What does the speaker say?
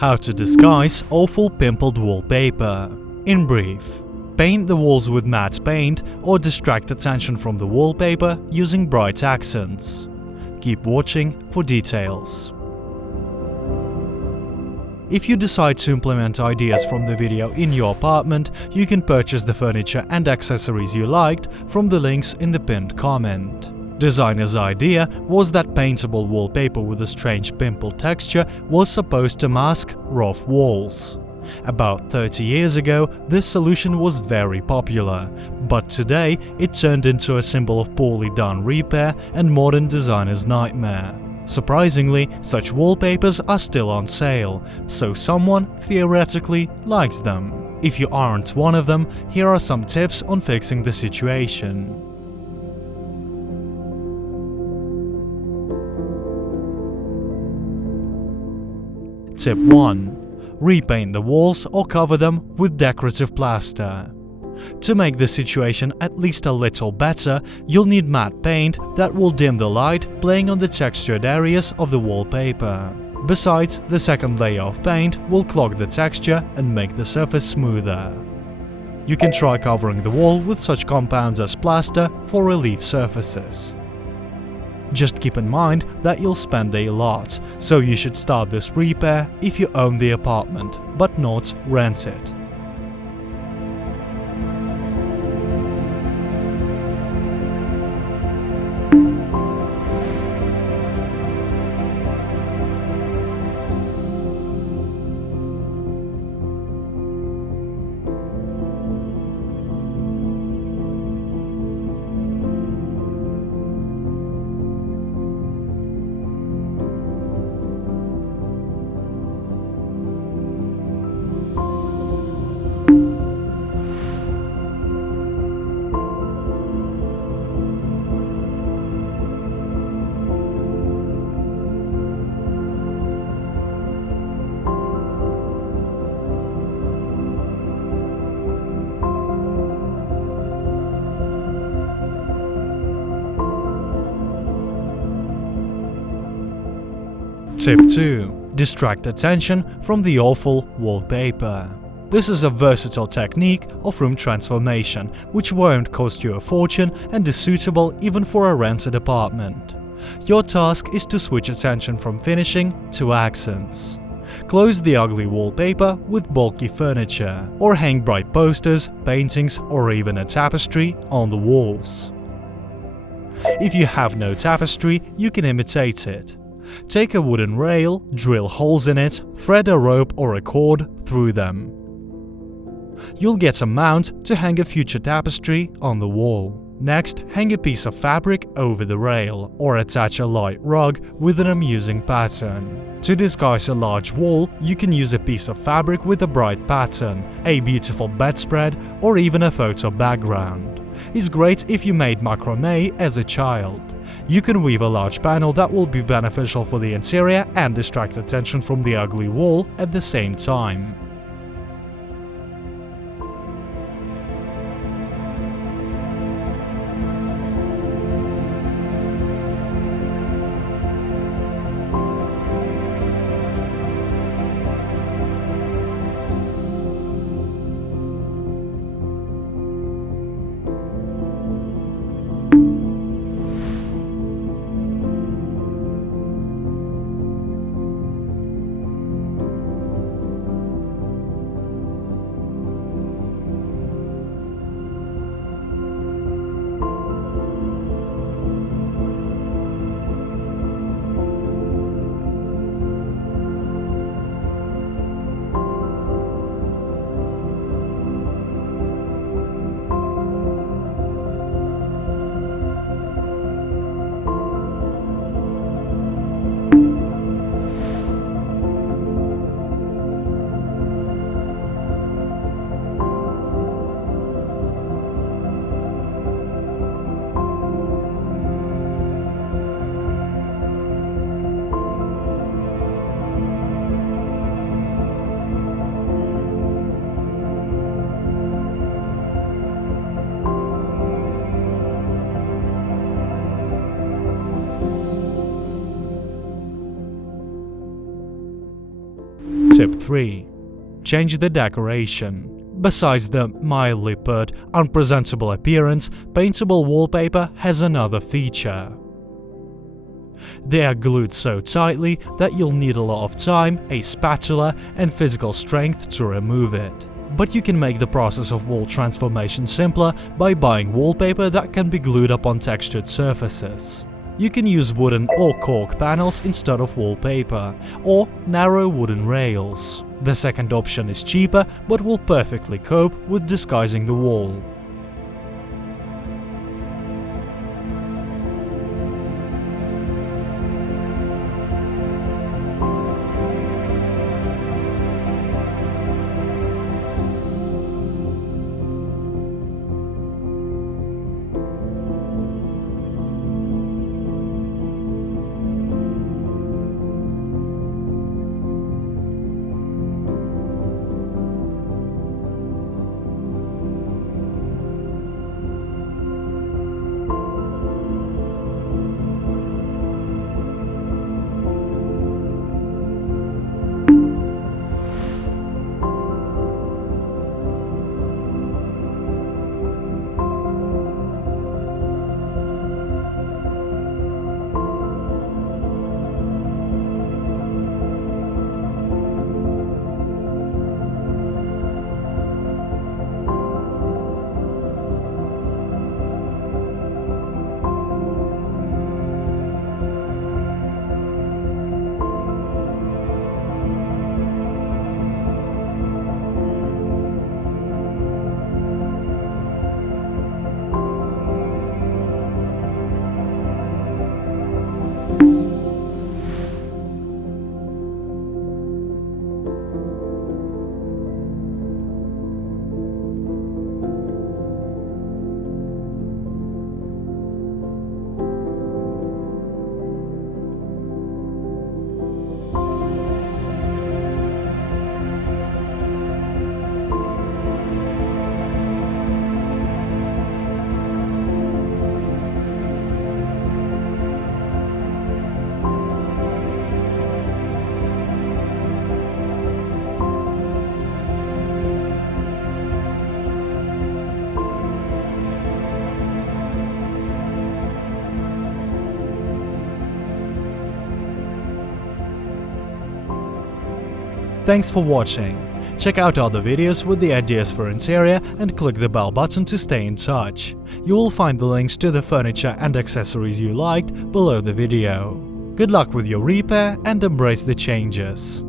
How to disguise awful pimpled wallpaper. In brief, paint the walls with matte paint or distract attention from the wallpaper using bright accents. Keep watching for details. If you decide to implement ideas from the video in your apartment, you can purchase the furniture and accessories you liked from the links in the pinned comment. Designer's idea was that paintable wallpaper with a strange pimple texture was supposed to mask rough walls. About 30 years ago, this solution was very popular, but today it turned into a symbol of poorly done repair and modern designer's nightmare. Surprisingly, such wallpapers are still on sale, so someone theoretically likes them. If you aren't one of them, here are some tips on fixing the situation. Tip 1. Repaint the walls or cover them with decorative plaster. To make the situation at least a little better, you'll need matte paint that will dim the light playing on the textured areas of the wallpaper. Besides, the second layer of paint will clog the texture and make the surface smoother. You can try covering the wall with such compounds as plaster for relief surfaces. Just keep in mind that you'll spend a lot, so you should start this repair if you own the apartment, but not rent it. Tip 2. Distract attention from the awful wallpaper. This is a versatile technique of room transformation, which won't cost you a fortune and is suitable even for a rented apartment. Your task is to switch attention from finishing to accents. Close the ugly wallpaper with bulky furniture, or hang bright posters, paintings, or even a tapestry on the walls. If you have no tapestry, you can imitate it. Take a wooden rail, drill holes in it, thread a rope or a cord through them. You'll get a mount to hang a future tapestry on the wall. Next, hang a piece of fabric over the rail, or attach a light rug with an amusing pattern. To disguise a large wall, you can use a piece of fabric with a bright pattern, a beautiful bedspread, or even a photo background. It's great if you made macrame as a child. You can weave a large panel that will be beneficial for the interior and distract attention from the ugly wall at the same time. Tip 3. Change the decoration. Besides the mildly put, unpresentable appearance, paintable wallpaper has another feature. They are glued so tightly that you'll need a lot of time, a spatula, and physical strength to remove it. But you can make the process of wall transformation simpler by buying wallpaper that can be glued up on textured surfaces. You can use wooden or cork panels instead of wallpaper, or narrow wooden rails. The second option is cheaper but will perfectly cope with disguising the wall. Thanks for watching. Check out other videos with the ideas for interior and click the bell button to stay in touch. You will find the links to the furniture and accessories you liked below the video. Good luck with your repair and embrace the changes.